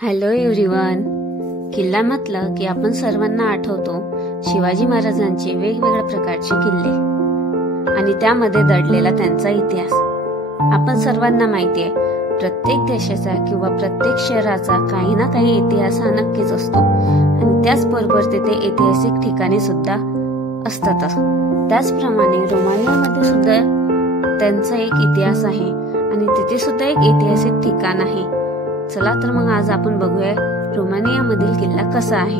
Hello everyone. किल्ला म्हटलं की आपण सर्वांना आठवतो शिवाजी महाराजांचे वेगवेगळ्या प्रकारचे किल्ले आणि त्यामध्ये दडलेला त्यांचा इतिहास। आपण सर्वांना माहिती आहे, प्रत्येक देशाचा किंवा प्रत्येक शहराचा काही ना काही इतिहास हा नक्कीच असतो आणि त्याचबरोबर तेथे ऐतिहासिक ठिकाणे सुद्धा असतातच। त्याचप्रमाणे रोमानियामध्ये सुद्धा त्यांचा एक इतिहास आहे आणि तिथे सुद्धा एक ऐतिहासिक ठिकाण आहे। चला तर मग आज आपण बघूया रोमानियामधील किल्ला कसा आहे।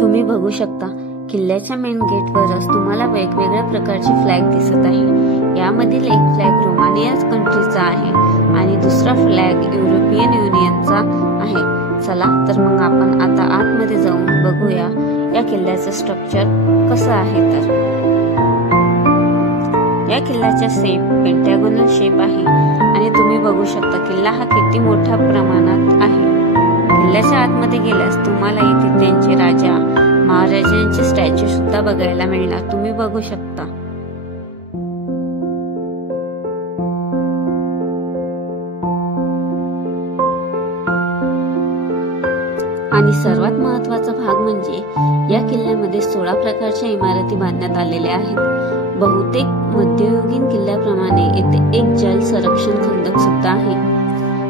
तुम्ही बघू शकता किल्ल्याच्या मेन गेटवरच तुम्हाला वेगवेगळ्या प्रकारचे फ्लॅग दिसत आहे। यामधील एक फ्लॅग रोमानिया कंट्रीचा आहे आणि दुसरा फ्लॅग युरोपियन युनियनचा आहे। चला तर मग आपण आता आतमध्ये जाऊन बघूया या किल्ल्याचं स्ट्रक्चर कसं आहे। तर या किल्ल्याचा शेप पेंटागोनल शेप आहे आणि तुम्ही बघू शकता किल्ला हा किती मोठ्या प्रमाणात आहे। किल्ल्याच्या आतमध्ये गेल्यास तुम्हाला इथे त्यांचे राजा महाराजांचे स्टॅच्यू सुद्धा बघायला मिळणार, तुम्ही बघू शकता। आणि सर्वात महत्त्वाचा भाग म्हणजे या किल्ल्यामध्ये 16 प्रकारच्या इमारती बांधण्यात आलेल्या आहेत। बहुतेक मध्ययुगीन किल्ल्याप्रमाणे येथे एक जल संरक्षण खंदक सुद्धा आहे।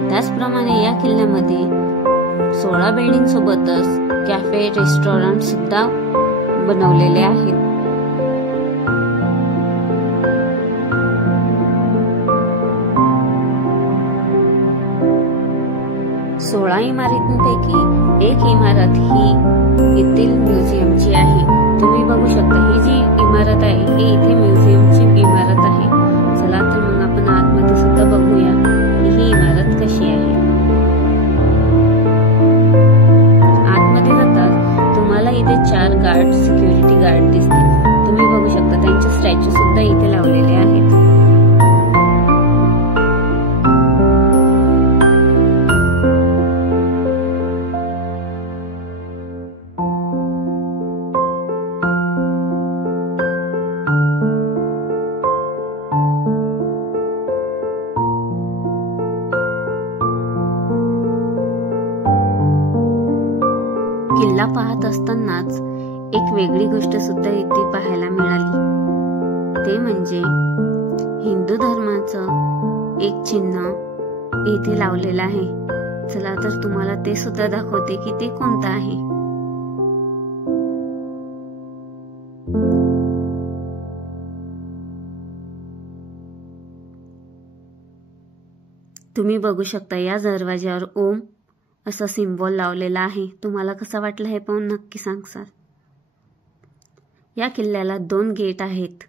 त्याचप्रमाणे या किल्ल्यामध्ये 16 बिल्डिंग सोबतच कॅफे रेस्टॉरंट सुद्धा बनवलेले आहेत। 16 इमारतींपैकी एक इमारत ही येथील म्युझियमची आहे। तुम्ही बघू शकता ही जी इमारत आहे ही इथे म्युझियमची इमारत आहे। चला तर मग आपण आतमध्ये सुद्धा बघूया ही इमारत कशी आहे। आतमध्ये जाताच तुम्हाला इथे 4 गार्ड सिक्युरिटी गार्ड दिसतील, तुम्ही बघू शकता त्यांचे स्टॅच्यू सुद्धा इथे लावलेले आहेत। किल्ला पाहत असतानाच एक वेगळी गोष्ट सुद्धा इथे पाहायला मिळाली, ते म्हणजे हिंदू धर्माचं एक चिन्ह इथे लावलेलं आहे। चला तर तुम्हाला ते सुद्धा दाखवते की ते कोणतं आहे। तुम्ही बघू शकता या दरवाज्यावर ओम असा सिम्बॉल लावलेला आहे। तुम्हाला कसं वाटलं हे पाहून नक्की सांगसाल। या किल्ल्याला 2 गेट आहेत।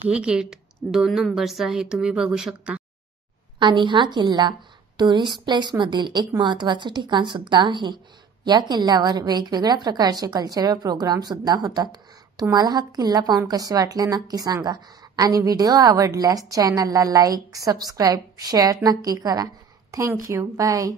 हे गेट 2 नंबरचं आहे, तुम्ही बघू शकता। आणि हा किल्ला टुरिस्ट प्लेस मधील एक महत्त्वाचं ठिकाण सुद्धा आहे। या किल्ल्यावर वेगवेगळ्या प्रकारचे कल्चरल प्रोग्राम सुद्धा होतात। तुम्हाला हा किल्ला पाहून कसे वाटले नक्की सांगा आणि व्हिडिओ आवडल्यास चॅनलला लाईक, सबस्क्राईब, शेअर नक्की करा। Thank you, bye.